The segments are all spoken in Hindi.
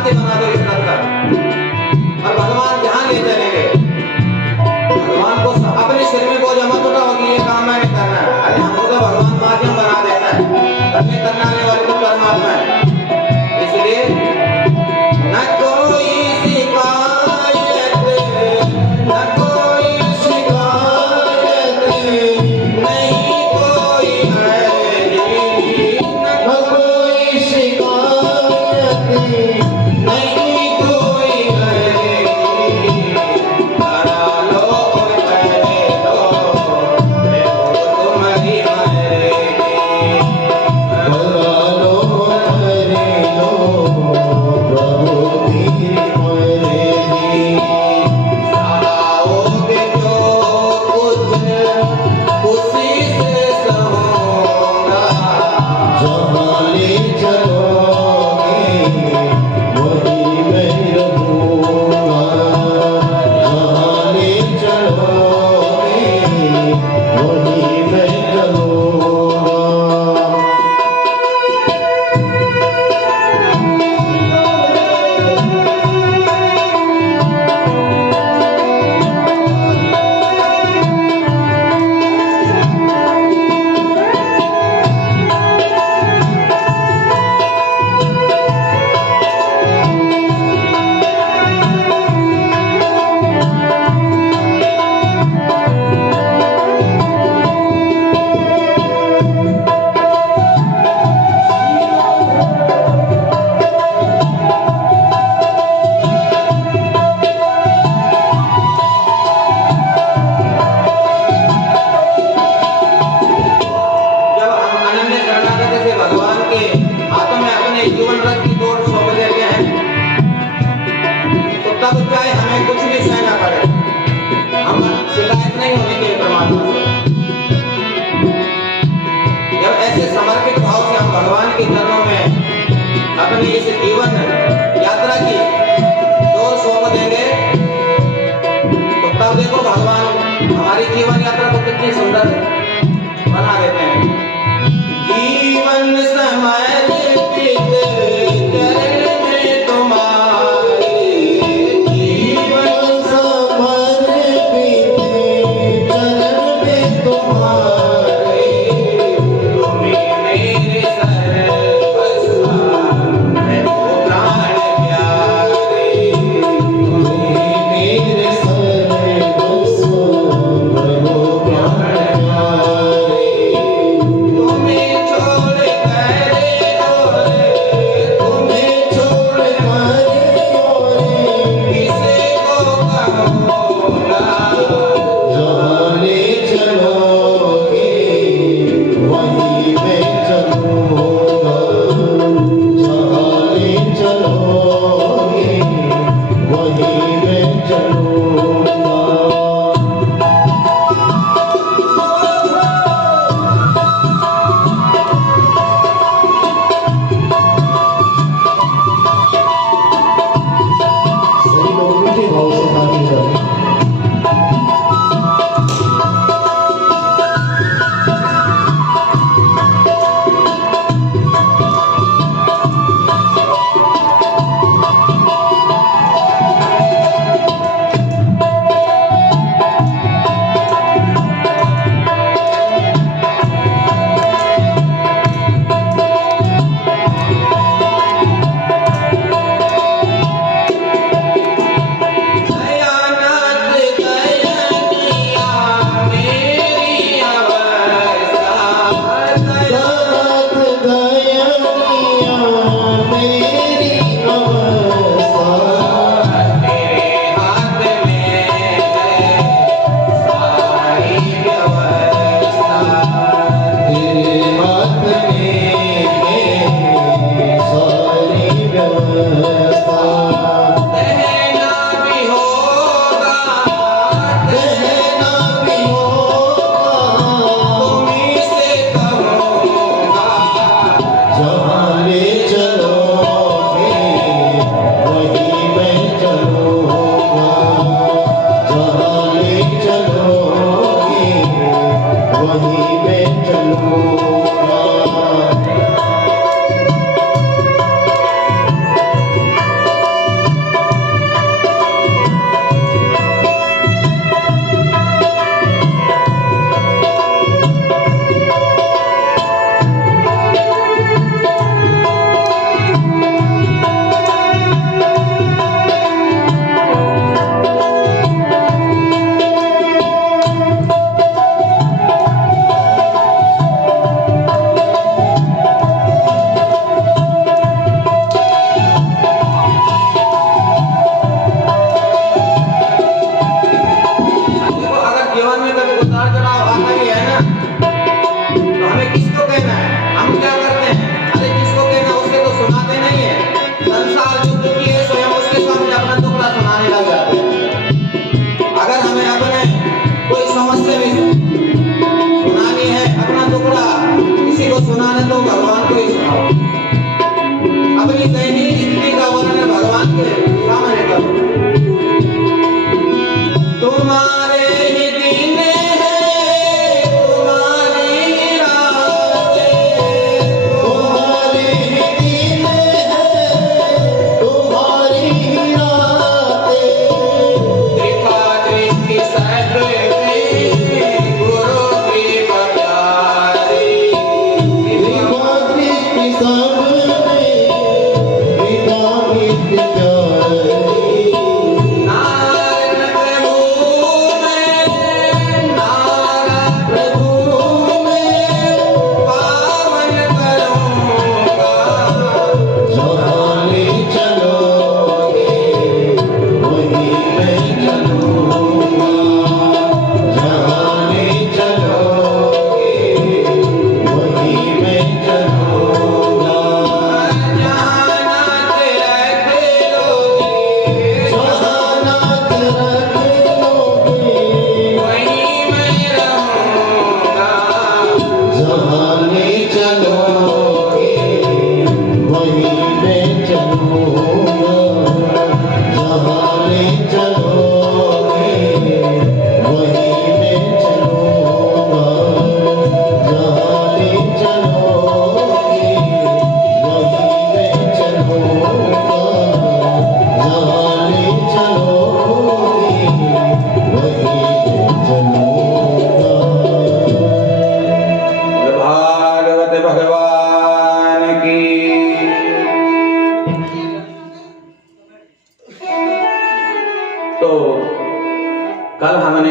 माध्य बना दो इस रथ का, और भगवान जहां ले चलेंगे भगवान को अपने सिर में बोझ मत उठाओ कि ये काम मैंने करना है। अरे हमको तो भगवान माध्यम बना देता है, करने वाले तो परमात्मा है। इसलिए न कोई शिकायत, न कोई शिकायत, नहीं कोई है, न कोई शिकायत, नहीं कोई है, करा लो और करे लो, देखो तुम्हारी मरेगी, करा लो करे लो, प्रभु की मरेगी। सहाओगे जो कुछ उसी से सहूंगा, जहाँ ले चलोगे वहीं मैं रहूंगा, जहाँ ले चलोगे वहीं मैं रहूंगा। जब हम अनन्य शरणागति से भगवान के हाथों में अपने जीवन रथ की डोर सौंप देते हैं, तो तब चाहे हमें कुछ भी सहना पड़े, हम शिकायत नहीं होनी चाहिए परमात्मा से। जब ऐसे समर्पित भाव से हम भगवान के चरणों में अपनी इस जीवन यात्रा की डोर सौंप देंगे, तो तब देखो भगवान हमारी जीवन यात्रा को कितनी सुंदर बना देते हैं। जीवन समर्पित चरण में तुम्हारे, जीवन समर्पित चरण में तुम्हारे, तुम्हें मेरे सर्वस्व है वो प्राण प्यारे, तुम्हें मेरे सर्वस्व है वो प्राण प्यारे, तुम्हें छोड़ कर और तुम्हें छोड़ कर और किसे को कहूँगा, जहाँ ले चलोगे वहीं मैं चलूँगा, जहाँ ले चलोगे वहीं मैं चलूँगा। सभी लोग मीठे भाव से गाते जाते।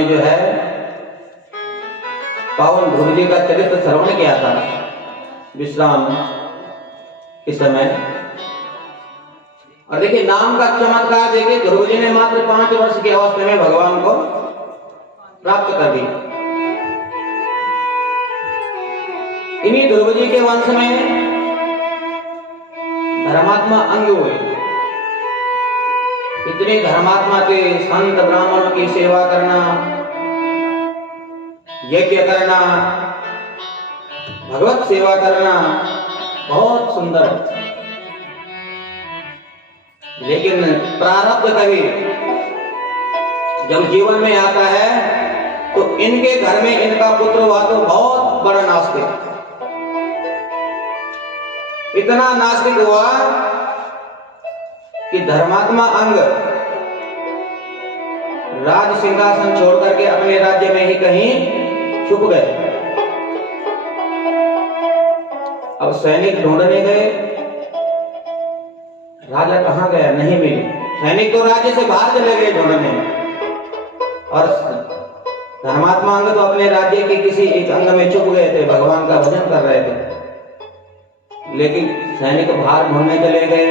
जो है पावन ध्रुव जी का चरित्र श्रवण किया था विश्राम के समय। और देखिए नाम का चमत्कार, देखिए ध्रुव जी ने मात्र 5 वर्ष की अवस्था में भगवान को प्राप्त कर दी। इन्हीं ध्रुव जी के वंश में धर्मात्मा अंग हुए। इतने धर्मात्मा थे, संत ब्राह्मणों की सेवा करना, यज्ञ करना, भगवत सेवा करना बहुत सुंदर। लेकिन प्रारब्ध कभी जब जीवन में आता है तो इनके घर में इनका पुत्र हुआ तो बहुत बड़ा नास्तिक, इतना नास्तिक हुआ कि धर्मात्मा अंग राज सिंहासन छोड़ करके अपने राज्य में ही कहीं छुप गए। अब सैनिक ढूंढने गए, राजा कहां गया, नहीं मिले। सैनिक तो राज्य से बाहर चले गए ढूंढने, और धर्मात्मा अंग तो अपने राज्य के किसी एक अंग में छुप गए थे, भगवान का भजन कर रहे थे। लेकिन सैनिक बाहर ढूंढने चले गए।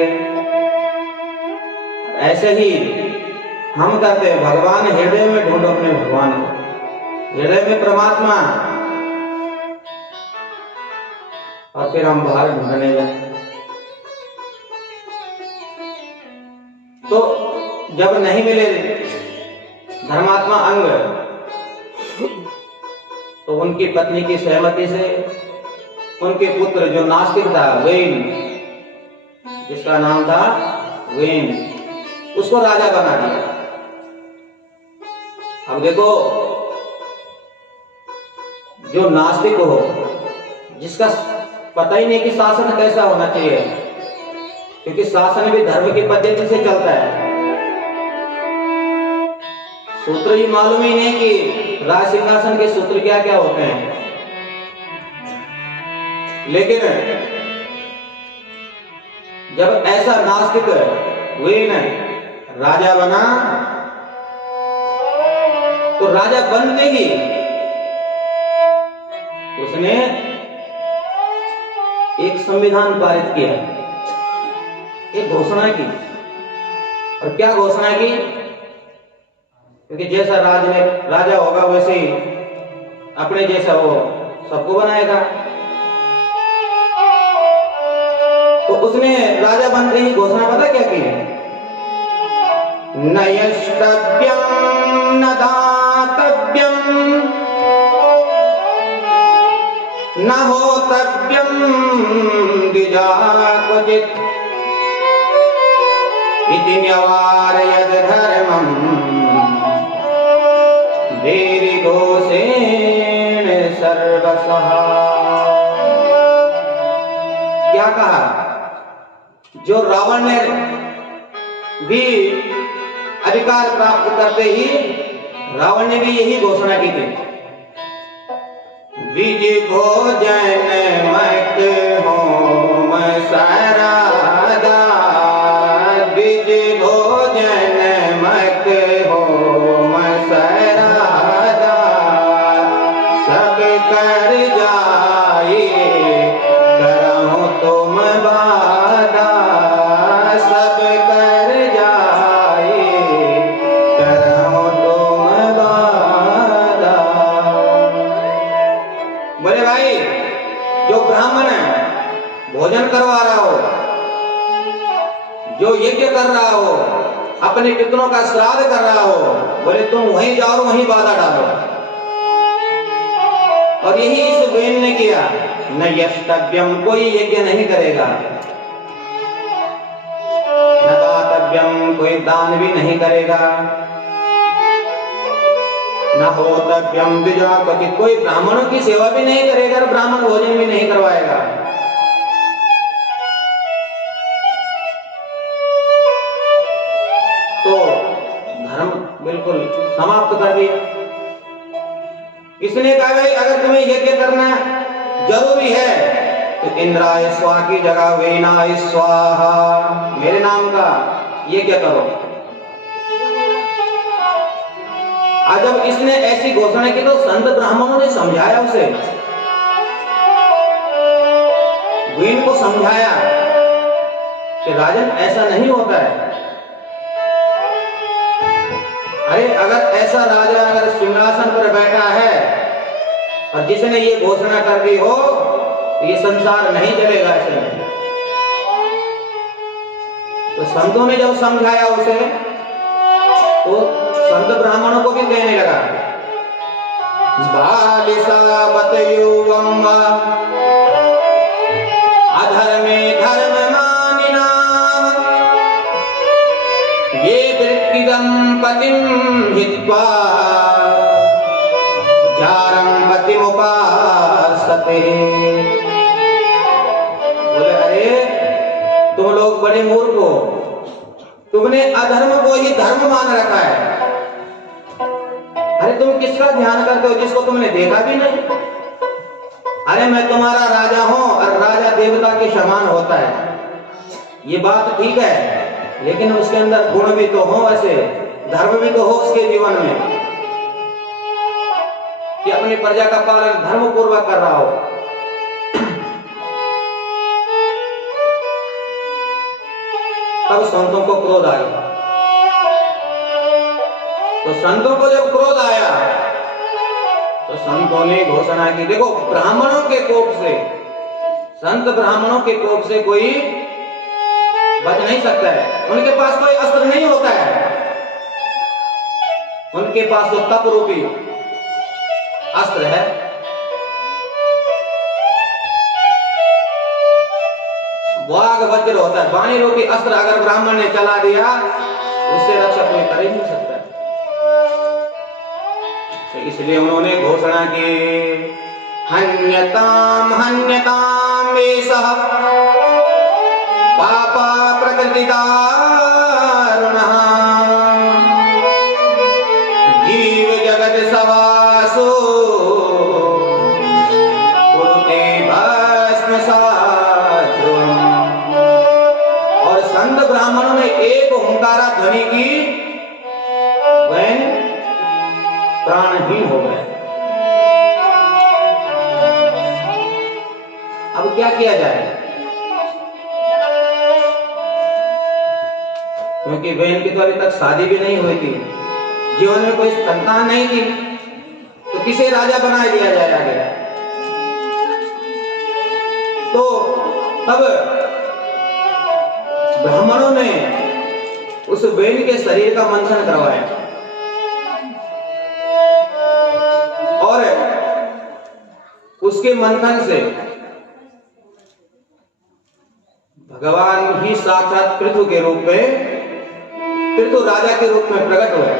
ऐसे ही हम करते हैं, भगवान हृदय में ढूंढो अपने भगवान को, हृदय में परमात्मा, और फिर हम बाहर ढूंढने जाए। तो जब नहीं मिले धर्मात्मा अंग, तो उनकी पत्नी की सहमति से उनके पुत्र जो नास्तिक था वेन, जिसका नाम था वेन, उसको राजा बना दिया। अब देखो, जो नास्तिक हो, जिसका पता ही नहीं कि शासन कैसा होना चाहिए, क्योंकि शासन भी धर्म की पद्धति से चलता है, सूत्र ही मालूम ही नहीं कि राज सिंहासन के सूत्र क्या क्या होते हैं। लेकिन जब ऐसा नास्तिक वेन राजा बना, तो राजा बनते ही उसने एक संविधान पारित किया, एक घोषणा की। और क्या घोषणा की? क्योंकि जैसा राजा होगा वैसे ही अपने जैसा वो सबको बनाएगा। तो उसने राजा बनते ही घोषणा पता क्या की? न यष्टव्यं न दातव्यं न होतव्यं द्विजा क्वचित् इति न्यवारयद् धर्मं देरिघोषेण सर्वशः। क्या कहा? जो रावण ने भी अधिकार प्राप्त करते ही रावण ने भी यही घोषणा की थी, विधि भोजन मत होम सरादा, विधि भोजन मत होम सरादा, सब कर जाए करहु तुम बाधा, सब कर जाए करहु तुम बाधा। बोले भाई, जो ब्राह्मण भोजन करवा रहा हो, जो यज्ञ कर रहा हो, अपने पितरों का श्राद्ध कर रहा हो, बोले तुम वहीं जाओ, वहीं बाधा डालो। और यही इस वेन ने किया। न यष्टव्यम, कोई यज्ञ नहीं करेगा, न दातव्यम, कोई दान भी नहीं करेगा, न होतव्यम द्विजा क्वचित्, कोई ब्राह्मणों की सेवा भी नहीं करेगा, ब्राह्मण भोजन भी नहीं करवाएगा। तो धर्म बिल्कुल समाप्त कर दिया। इसने कहा भाई अगर तुम्हें यज्ञ करना जरूरी है तो इंद्राय स्वाहा की जगह वेनाय स्वाहा, मेरे नाम का यज्ञ करो। आज जब इसने ऐसी घोषणा की तो संत ब्राह्मणों ने समझाया उसे, वेन को समझाया कि राजन ऐसा नहीं होता है। अरे अगर ऐसा राजा अगर सिंहासन पर बैठा है और जिसने ये घोषणा कर दी हो तो ये संसार नहीं चलेगा ऐसे। तो संतों ने जब समझाया उसे तो संत ब्राह्मणों को भी कहने लगा, बालिसा बतयुवम अधर्मे धर्म मानिना ये वृत्तिदं पतिं हित्वा जारं पतिमुपासते। बोले अरे तुम लोग बड़े मूर्ख हो, तुमने अधर्म को ही धर्म मान रखा है। अरे तुम किसका ध्यान करते हो जिसको तुमने देखा भी नहीं। अरे मैं तुम्हारा राजा हूं और राजा देवता के समान होता है, ये बात ठीक है, लेकिन उसके अंदर गुण भी तो हो, ऐसे धर्म भी तो हो उसके जीवन में कि अपनी प्रजा का पालन धर्म पूर्वक कर रहा हो। तब संतों को क्रोध आया। तो संतों को जब क्रोध आया तो संतों ने घोषणा की, देखो ब्राह्मणों के कोप से, संत ब्राह्मणों के कोप से कोई बच नहीं सकता है। उनके पास कोई अस्त्र नहीं होता है, उनके पास तो तप रूपी अस्त्र है। वाग वज्र होता है, वाणी रूपी अस्त्र अगर ब्राह्मण ने चला दिया उससे रक्षा कोई कर ही नहीं सकता। तो इसलिए उन्होंने घोषणा की, हन्यताम हन्यताम एषः पापा प्रकृतिदारुणः जीव जगत सवासो कुरुते भस्मसात्। और संत ब्राह्मणों ने एक हुंकारा ध्वनि की, वह प्राणहीन हो गए। अब क्या किया जाए, क्योंकि बहन की तो अभी तक शादी भी नहीं हुई थी, जीवन में कोई संतान नहीं थी, तो किसे राजा बना दिया जाए आगे। तो तब ब्राह्मणों ने उस बहन के शरीर का मंथन करवाया और उसके मंथन से भगवान ही साक्षात पृथु के रूप में, पृथु राजा के रूप में प्रकट हुए।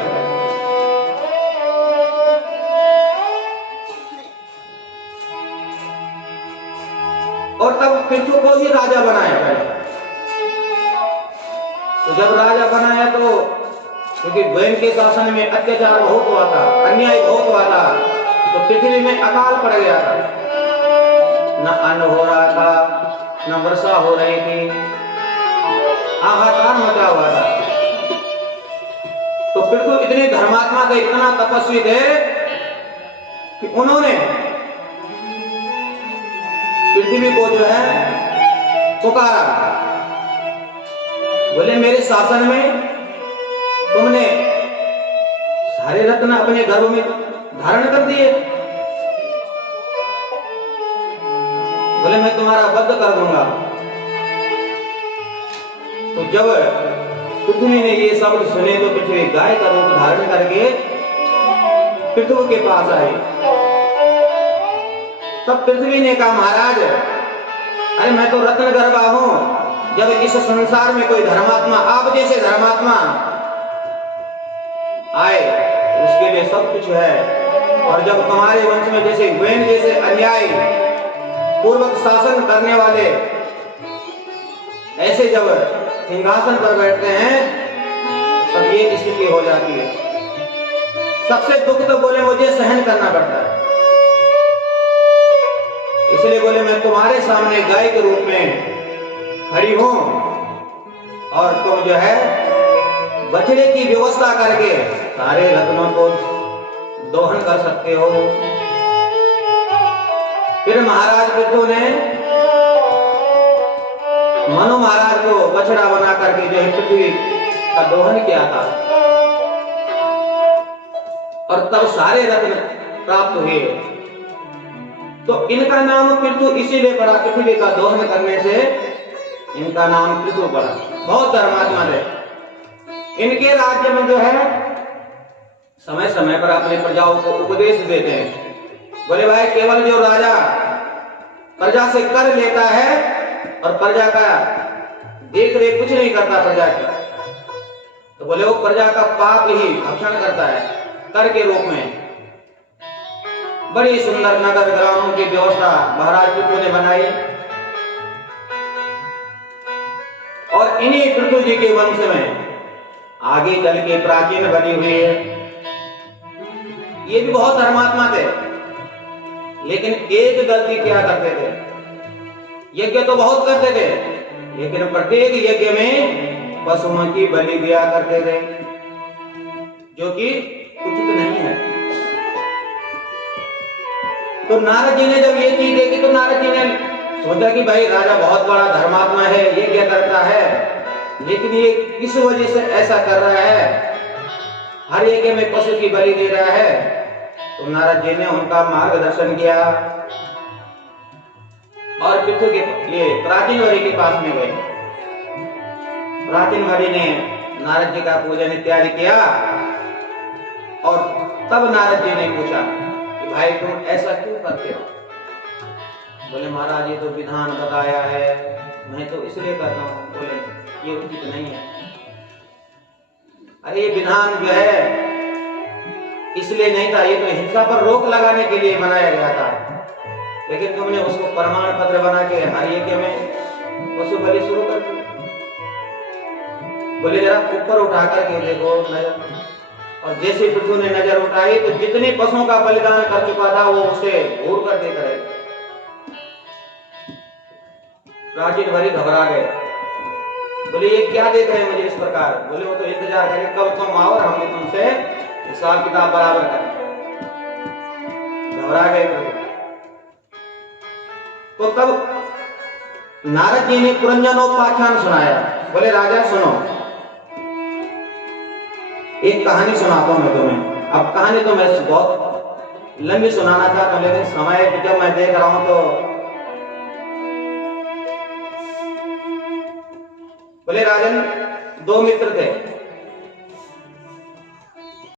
और तब पृथु को ही राजा बनाया। तो जब राजा बनाया तो क्योंकि बहन के शासन में अत्याचार बहुत हुआ था, अन्याय बहुत हुआ था, तो पृथ्वी में अकाल पड़ गया था, न अन्न हो रहा था, न वर्षा हो रही थी, हाहाकार मचा हुआ था। तो पृथु इतने धर्मात्मा थे, इतना तपस्वी थे कि उन्होंने पृथ्वी को जो है पुकारा, बोले मेरे शासन में तुमने सारे रत्न अपने गर्भ में धारण कर दिए, बोले मैं तुम्हारा वध कर दूंगा। तो जब पृथ्वी ने ये शब्द सुने तो पृथ्वी गाय का रूप धारण करके पृथ्वी के पास आई। तब पृथ्वी ने कहा, महाराज अरे मैं तो रत्न गर्भा हूं, जब इस संसार में कोई धर्मात्मा, आप जैसे धर्मात्मा आए उसके लिए सब कुछ है। और जब तुम्हारे वंश में जैसे वेन जैसे अन्याय पूर्वक शासन करने वाले ऐसे जब सिंहासन पर बैठते हैं तब ये स्थिति हो जाती है। सबसे दुख तो बोले मुझे सहन करना पड़ता है, इसलिए बोले मैं तुम्हारे सामने गाय के रूप में खड़ी हूं और तुम जो है बछड़े की व्यवस्था करके सारे रत्नों को दोहन कर सकते हो। फिर महाराज पृथु ने मनु महाराज को बछड़ा बना करके जो है पृथ्वी का दोहन किया था, और तब सारे रत्न प्राप्त हुए। तो इनका नाम पृथु इसीलिए पड़ा, पृथ्वी का दोहन करने से इनका नाम पृथु पड़ा। बहुत धर्मात्मा थे। इनके राज्य में जो है समय समय पर अपने प्रजाओं को उपदेश देते हैं। बोले भाई केवल जो राजा प्रजा से कर लेता है और प्रजा का देख रेख कुछ नहीं करता प्रजा का, तो बोले वो प्रजा का पाप ही भक्षण करता है कर के रूप में। बड़ी सुंदर नगर ग्रामों की व्यवस्था महाराज पृथु ने बनाई, और इन्हीं पृथु जी के वंश में आगे चल के प्राचीन बनी हुई है। ये भी बहुत धर्मात्मा थे, लेकिन एक गलती क्या करते थे, यज्ञ तो बहुत करते थे, लेकिन प्रत्येक यज्ञ में पशुओं की बलि दिया करते थे, जो कि उचित नहीं है। तो नारद जी ने जब ये चीज देखी तो नारद जी ने सोचा कि भाई राजा बहुत बड़ा धर्मात्मा है, यज्ञ करता है, लेकिन ये किस वजह से ऐसा कर रहा है, हर यज्ञ में पशु की बलि दे रहा है। तो नारद जी ने उनका मार्गदर्शन किया और पृथु के ये प्राचीन वरी के पास में गए। प्राचीन वरी ने नारद जी का पूजन इत्यादि किया, और तब नारद जी ने पूछा कि भाई तुम ऐसा क्यों करते हो? बोले महाराज ये तो विधान बताया है, मैं तो इसलिए करता हूँ। बोले ये उचित नहीं है। अरे ये विधान जो है इसलिए नहीं था, ये तो हिंसा पर रोक लगाने के लिए बनाया गया था, लेकिन तुमने उसको प्रमाण पत्र बना के हर यज्ञ में पशु बलि शुरू कर दी। बोले जरा ऊपर उठा करके देखो नजर, और जैसे पृथु ने नजर उठाई तो जितने पशुओं का बलिदान कर चुका था वो उसे घूर कर देख रहे। प्राचीन वरी घबरा गए, बोले ये क्या देख रहे हैं मुझे इस प्रकार? बोले वो तो इंतजार करें कब तुम आओ और हमने तुमसे हिसाब किताब बराबर करें। घबरा गए तो तब नारद जी ने पुरंजनोपाख्यान सुनाया। बोले राजा सुनो, एक कहानी सुनाता हूं मैं तुम्हें। अब कहानी तो मैं बहुत लंबी सुनाना चाहता हूं, लेकिन समय जब मैं देख रहा हूं तो बोले राजन दो मित्र थे,